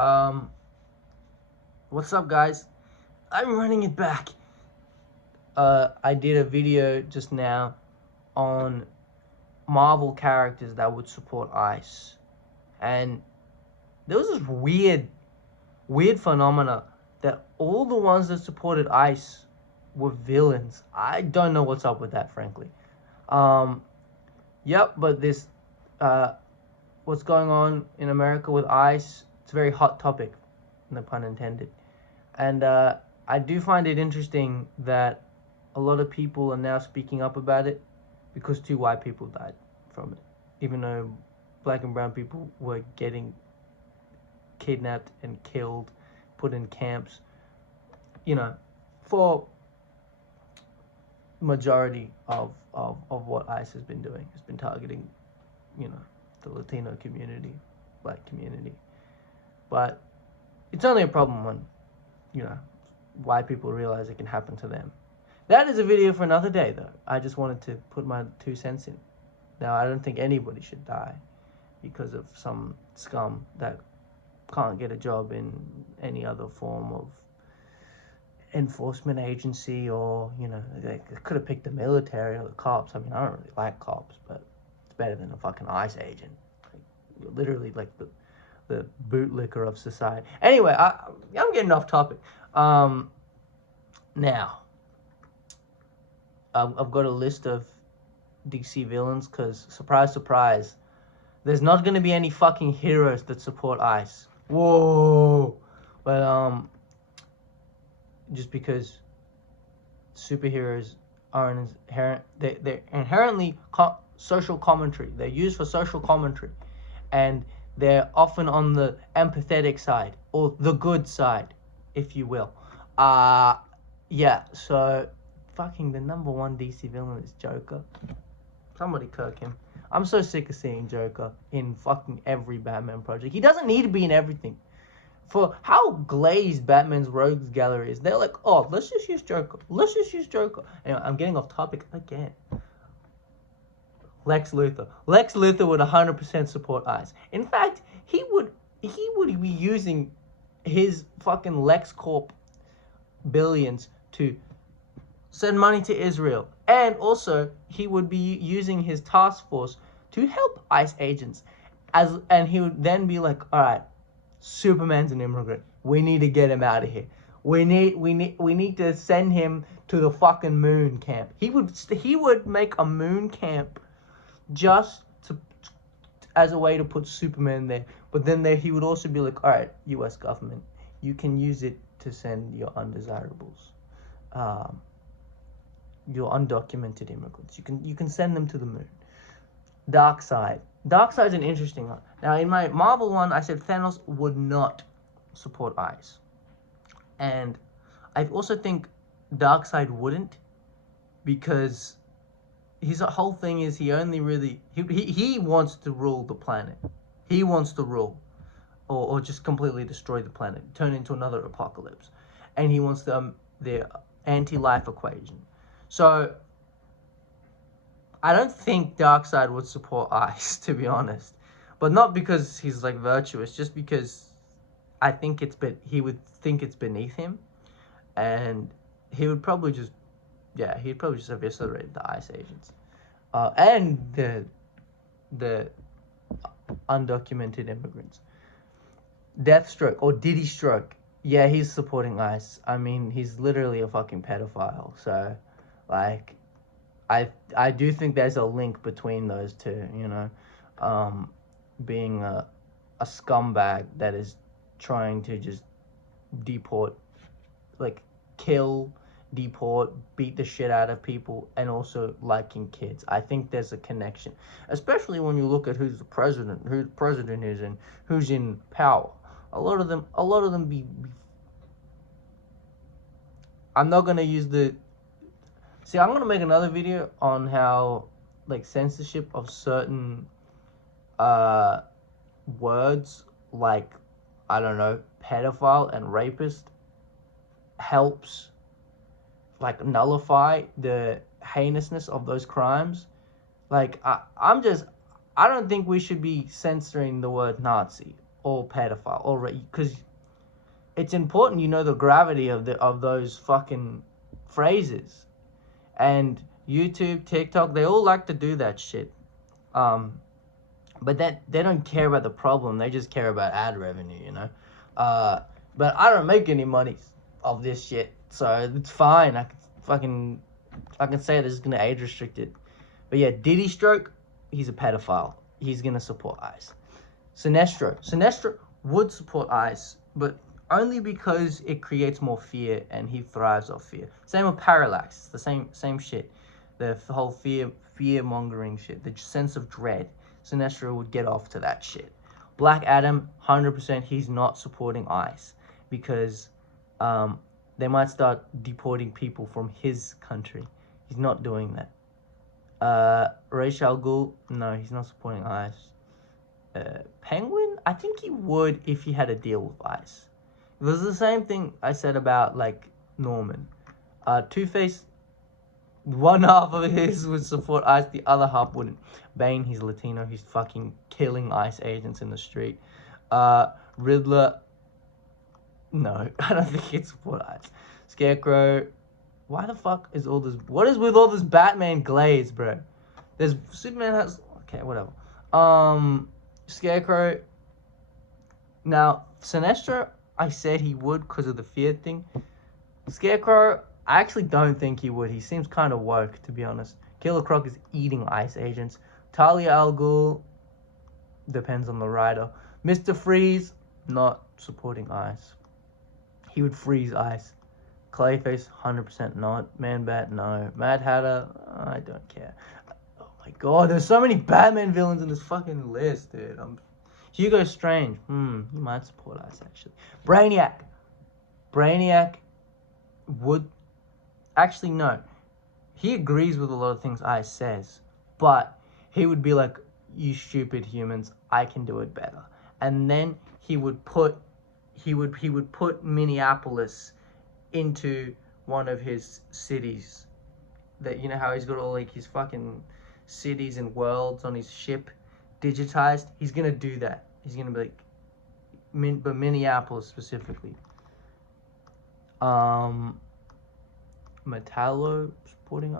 Um, what's up, guys? I'm running it back. I did a video just now on Marvel characters that would support ICE, and there was this weird phenomena that all the ones that supported ICE were villains. I don't know what's up with that, frankly. Um, yep, but what's going on in America with ICE? It's a very hot topic, no pun intended. And I do find it interesting that a lot of people are now speaking up about it because 2 white people died from it. Even though black and brown people were getting kidnapped and killed, put in camps, for majority of what ICE has been doing. It's been targeting, the Latino community, black community. But it's only a problem when why people realize it can happen to them. That is a video for another day, though. I just wanted to put my 2 cents in. Now, I don't think anybody should die because of some scum that can't get a job in any other form of enforcement agency, or they could have picked the military or the cops. I mean, I don't really like cops, but it's better than a fucking ICE agent. You're literally like the bootlicker of society. Anyway, I'm getting off topic. Now, I've got a list of DC villains because, surprise, surprise, there's not going to be any fucking heroes that support ICE. Whoa! But, just because superheroes are they're inherently social commentary. They're used for social commentary. And they're often on the empathetic side, or the good side, if you will. Yeah, so fucking the number 1 DC villain is Joker. Somebody kirk him. I'm so sick of seeing Joker in fucking every Batman project. He doesn't need to be in everything. For how glazed Batman's rogues gallery is, they're like, oh, let's just use Joker. Let's just use Joker. Anyway, I'm getting off topic again. Lex Luthor. Lex Luthor would 100% support ICE. In fact, he would be using his fucking LexCorp billions to send money to Israel. And also, he would be using his task force to help ICE agents. And he would then be like, all right, Superman's an immigrant. We need to get him out of here. We need to send him to the fucking moon camp. He would make a moon camp just as a way to put Superman there. But then he would also be like, all right, U.S. government, you can use it to send your undesirables, your undocumented immigrants. You can send them to the moon. Darkseid. Darkseid's an interesting one. Now, in my Marvel one, I said Thanos would not support ICE. And I also think Darkseid wouldn't, because his whole thing is he wants to rule the planet. He wants to rule, or just completely destroy the planet, turn into another apocalypse. And he wants the anti-life equation. So I don't think Darkseid would support ICE, to be honest. But not because he's like virtuous, just because I think he would think it's beneath him, and he would probably just eviscerate the ICE agents, and the undocumented immigrants. Deathstroke, or Diddy Stroke, yeah, he's supporting ICE. I mean, he's literally a fucking pedophile. So, like, I do think there's a link between those two, being a scumbag that is trying to just deport, like, kill, deport, beat the shit out of people, and also liking kids. I think there's a connection, especially when you look at who the president is and who's in power. A lot of them be I'm not gonna use the See, I'm gonna make another video on how, like, censorship of certain words, like, I don't know, pedophile and rapist, helps, like, nullify the heinousness of those crimes. Like, I don't think we should be censoring the word Nazi. or pedophile, or because it's important you know the gravity of those fucking phrases. And YouTube, TikTok, they all like to do that shit. But that they don't care about the problem. They just care about ad revenue, you know. But I don't make any money of this shit, so it's fine. I can say this is gonna age restricted. But yeah, Diddy Stroke, he's a pedophile. He's gonna support ICE. Sinestro would support ICE, but only because it creates more fear and he thrives off fear. Same with Parallax, the same shit. The whole fear mongering shit, the sense of dread. Sinestro would get off to that shit. Black Adam, 100%, he's not supporting ICE because they might start deporting people from his country. He's not doing that. Ra's al Ghul, no, he's not supporting ICE. Penguin, I think he would if he had a deal with ICE. It was the same thing I said about like Norman. Two-Face, one half of his would support ICE, the other half wouldn't. Bane, he's Latino, he's fucking killing ICE agents in the street. Riddler, no, I don't think he'd support ICE. Scarecrow, why the fuck is all this? What is with all this Batman glaze, bro? There's Superman has, okay, whatever. Scarecrow. Now, Sinestro, I said he would because of the fear thing. Scarecrow, I actually don't think he would. He seems kind of woke, to be honest. Killer Croc is eating ICE agents. Talia al Ghul, depends on the writer. Mr. Freeze, not supporting ICE. He would freeze ICE. Clayface, 100% not. Man-Bat, no. Mad Hatter, I don't care. Oh my god, there's so many Batman villains in this fucking list, dude. Hugo Strange, he might support ICE, actually. Brainiac would... Actually, no. He agrees with a lot of things ICE says, but he would be like, you stupid humans, I can do it better. And then he would put Minneapolis into one of his cities. That, you know how he's got all like his fucking cities and worlds on his ship digitized? He's gonna do that. He's gonna be like, but Minneapolis specifically. Metallo supporting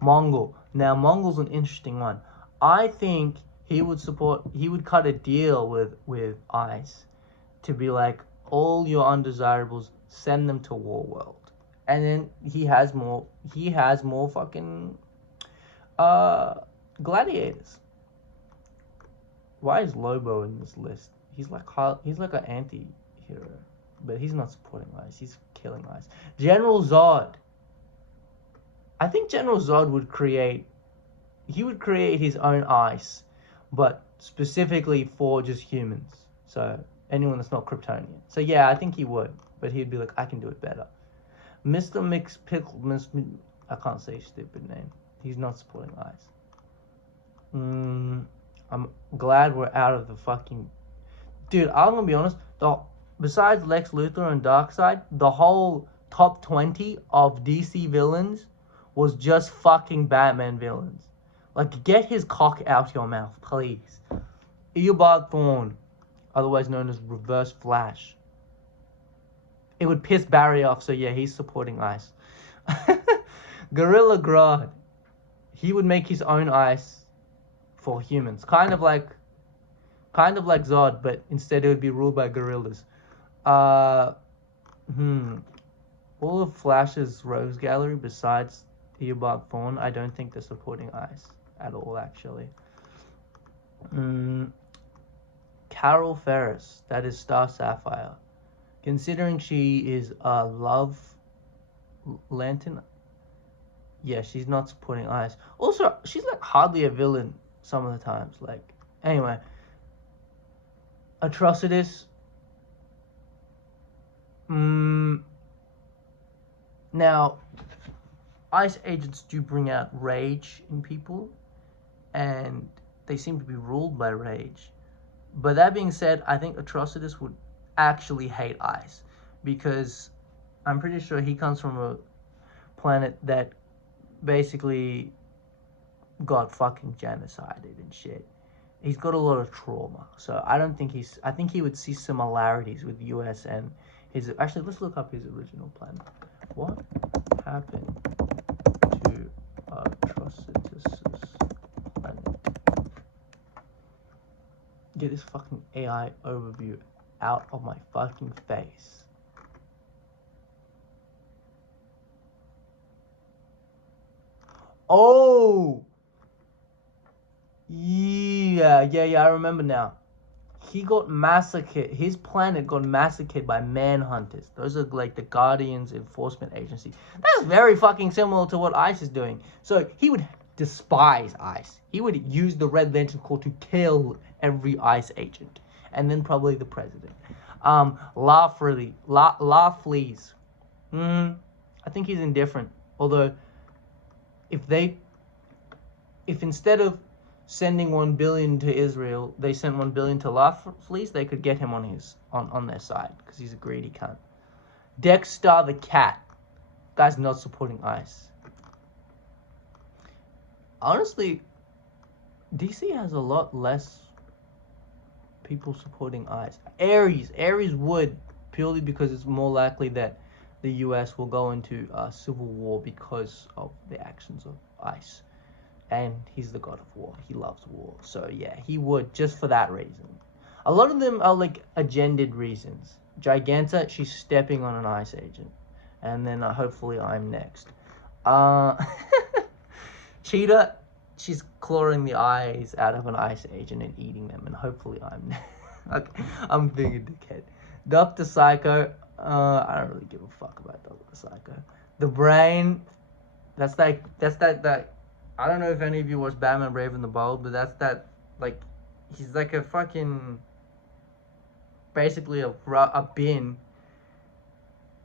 Mongol. Now Mongol's an interesting one. I think he would cut a deal with ICE to be like, all your undesirables, send them to Warworld. And then he has more fucking gladiators. Why is Lobo in this list? He's like an anti-hero, but he's not supporting ICE. He's killing ICE. General Zod. I think General Zod would create his own ICE, but specifically for just humans. So anyone that's not Kryptonian. So yeah, I think he would, but he'd be like, I can do it better. Mr. McPickle, I can't say his stupid name. He's not supporting ICE. I'm glad we're out of the fucking... Dude, I'm gonna be honest, besides Lex Luthor and Darkseid, the whole top 20 of DC villains was just fucking Batman villains. Like, get his cock out your mouth, please. Eobard Thawne, otherwise known as Reverse Flash. It would piss Barry off, so yeah, he's supporting ICE. Gorilla Grodd. He would make his own ICE for humans. Kind of like Zod, but instead it would be ruled by gorillas. All of Flash's Rogues Gallery, besides Eobard Thawne, I don't think they're supporting ICE at all, actually. Carol Ferris, that is Star Sapphire. Considering she is a love lantern, yeah, she's not supporting ICE. Also, she's like hardly a villain some of the times. Like, anyway, Atrocitus. Now, ICE agents do bring out rage in people, and they seem to be ruled by rage. But that being said, I think Atrocitus would actually hate ICE, because I'm pretty sure he comes from a planet that basically got fucking genocided and shit. he's got a lot of trauma. So I don't think he's. I think he would see similarities with U.S. and his. Actually, let's look up his original plan. What happened to Atrocitus's planet? Get this fucking AI overview out of my fucking face. Oh! Yeah, I remember now. He got massacred. His planet got massacred by manhunters. Those are like the Guardians Enforcement Agency. That's very fucking similar to what ICE is doing. So he would despise ICE. He would use the Red Lantern Corps to kill every ICE agent. And then probably the president. Laughley's. I think he's indifferent. Although, if instead of sending 1 billion to Israel, they sent 1 billion to Laughley's, they could get him on their side because he's a greedy cunt. Dexter the cat. Guy's not supporting ICE. Honestly, DC has a lot less people supporting ICE. Ares would, purely because it's more likely that the US will go into a civil war because of the actions of ICE. And he's the god of war. He loves war. So yeah, he would, just for that reason. A lot of them are like agendaed reasons. Giganta, she's stepping on an ICE agent. And then hopefully I'm next. Cheetah, she's clawing the eyes out of an ICE agent and eating them. And hopefully I'm next. Okay, I'm being a dickhead. Dr. Psycho, I don't really give a fuck about Dr. Psycho. The Brain, that's that I don't know if any of you watch Batman Brave and the Bold, but that's that, like, he's like a fucking, basically a bin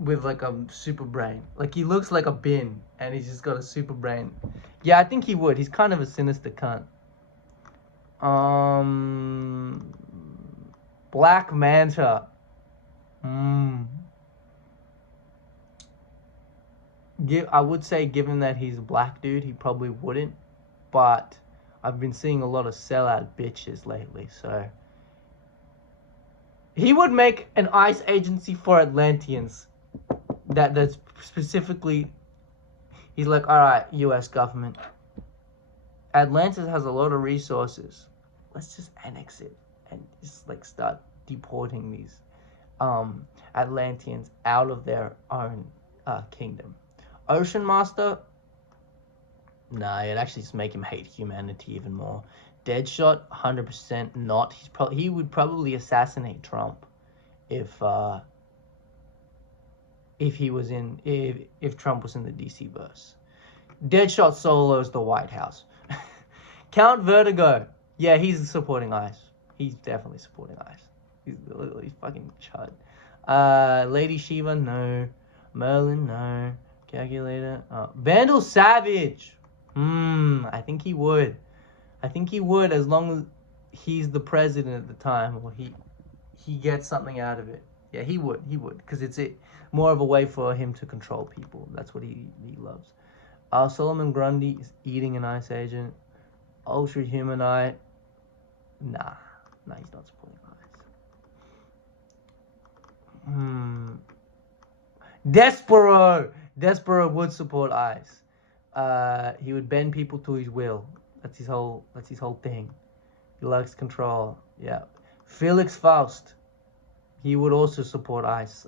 with like a super brain. Like, he looks like a bin, and he's just got a super brain. Yeah, I think he would. He's kind of a sinister cunt. Black Manta. I would say, given that he's a black dude, he probably wouldn't. But I've been seeing a lot of sellout bitches lately, so he would make an ICE agency for Atlanteans. That's specifically, he's like, all right, U.S. government, Atlantis has a lot of resources. Let's just annex it and just like start deporting these Atlanteans out of their own kingdom. Ocean Master, nah, it'd actually just make him hate humanity even more. Deadshot, 100% not. He would probably assassinate Trump if Trump was in the DC verse. Deadshot solos the White House. Count Vertigo, yeah, he's supporting ICE. He's definitely supporting ICE. He's literally fucking chud. Lady Shiva, no. Merlin, no. Calculator. Vandal Savage. I think he would. As long as he's the president at the time, or he gets something out of it. Yeah, he would. Because it's more of a way for him to control people. That's what he loves. Solomon Grundy is eating an ICE agent. Ultra Humanite. Nah, he's not supporting ICE. Despero would support ICE. He would bend people to his will. That's his whole thing. He likes control. Yeah. Felix Faust. He would also support ICE.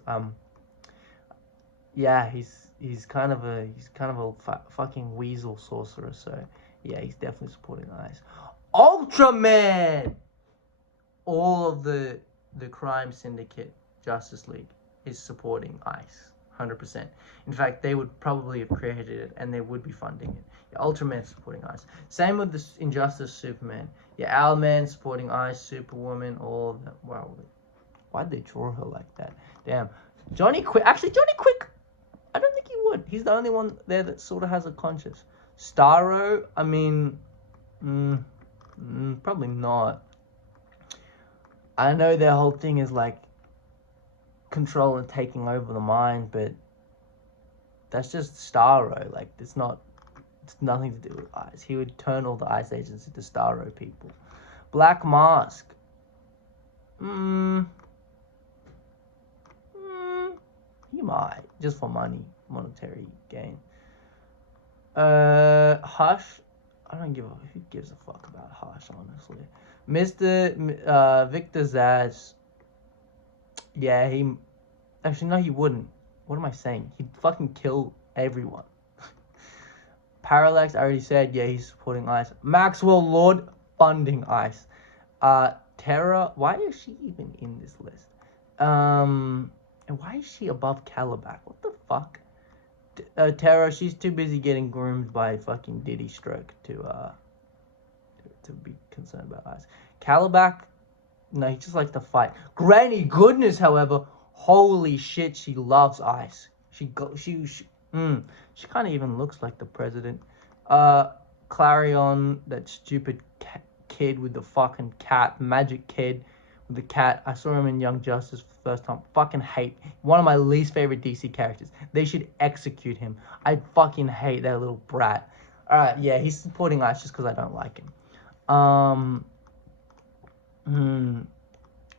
Yeah, he's kind of a fucking weasel sorcerer. So yeah, he's definitely supporting ICE. Ultraman. All of the crime syndicate, Justice League, is supporting ICE. 100%. In fact, they would probably have created it, and they would be funding it. Yeah, Ultraman supporting ICE. Same with the Injustice Superman. Yeah, Owlman supporting ICE, Superwoman, all of them. Wow, why'd they draw her like that? Damn. Johnny Quick. Actually, Johnny Quick, I don't think he would. He's the only one there that sort of has a conscience. Starro, I mean, probably not. I know their whole thing is like control and taking over the mind, but that's just Starro. Like, it's nothing to do with ICE. He would turn all the ICE agents into Starro people. Black Mask. He might, just for monetary gain. Hush. I don't give a who gives a fuck about Hush, honestly. Victor Zsasz. Yeah, he. Actually, no, he wouldn't. What am I saying? He'd fucking kill everyone. Parallax, I already said, yeah, he's supporting ICE. Maxwell Lord, funding ICE. Terra, why is she even in this list? And why is she above Calabac? What the fuck? Terra, she's too busy getting groomed by fucking Diddy Stroke to be concerned about ICE. Calabac, no, he just likes to fight. Granny Goodness, however, holy shit, she loves ICE. She kind of even looks like the president. Clarion, that stupid kid with the fucking cat, magic kid with the cat. I saw him in Young Justice for the first time. Fucking hate. One of my least favorite DC characters. They should execute him. I fucking hate that little brat. Alright, yeah, he's supporting ICE just because I don't like him.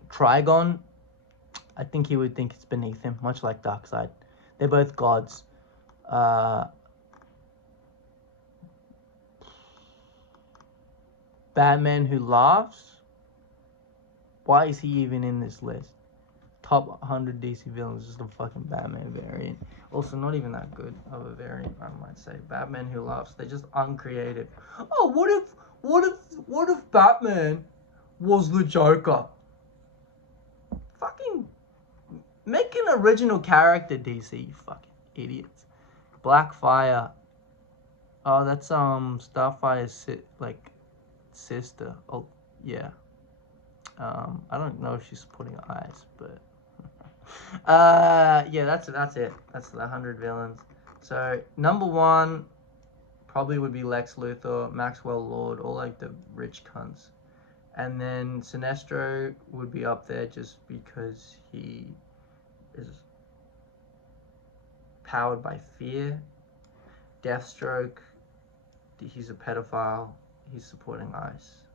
Trigon, I think he would think it's beneath him, much like Darkseid. They're both gods. Batman Who Laughs? Why is he even in this list? Top 100 DC villains, just a fucking Batman variant. Also, not even that good of a variant, I might say. Batman Who Laughs, they're just uncreative. Oh, what if Batman was the Joker? Fucking make an original character, DC, you fucking idiots. Blackfire. Oh, that's Starfire's sister. Oh, yeah. I don't know if she's supporting ICE, but yeah, that's it. That's the 100 villains. So number 1 probably would be Lex Luthor, Maxwell Lord, all like the rich cunts. And then Sinestro would be up there just because he is powered by fear. Deathstroke, he's a pedophile. He's supporting ICE.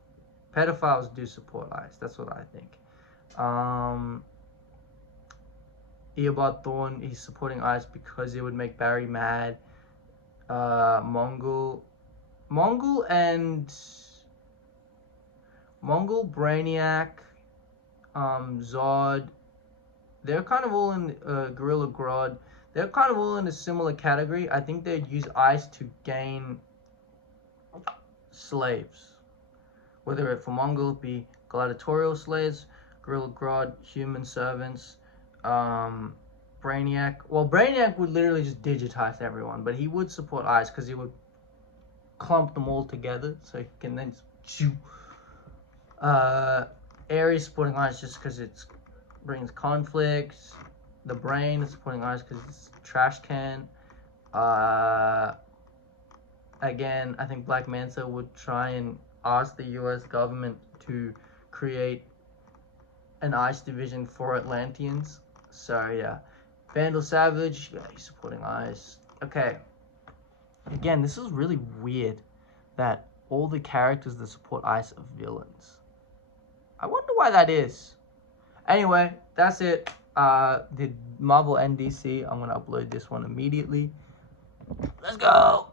Pedophiles do support ICE. That's what I think. Eobard Thawne, he's supporting ICE because it would make Barry mad. Mongol, Brainiac, Zod, they're kind of all in Gorilla Grodd. They're kind of all in a similar category. I think they'd use ICE to gain slaves. Whether it for Mongol be gladiatorial slaves, Gorilla Grodd, human servants, Brainiac. Well, Brainiac would literally just digitize everyone, but he would support ICE because he would clump them all together so he can then shoot. Ares supporting ICE just because it brings conflicts. The Brain is supporting ICE because it's a trash can. Again, I think Black Manta would try and ask the US government to create an ICE division for Atlanteans. So yeah. Vandal Savage, yeah, he's supporting ICE. Okay. Again, this is really weird that all the characters that support ICE are villains. I wonder why that is. Anyway, that's it. The Marvel and DC. I'm gonna upload this one immediately. Let's go.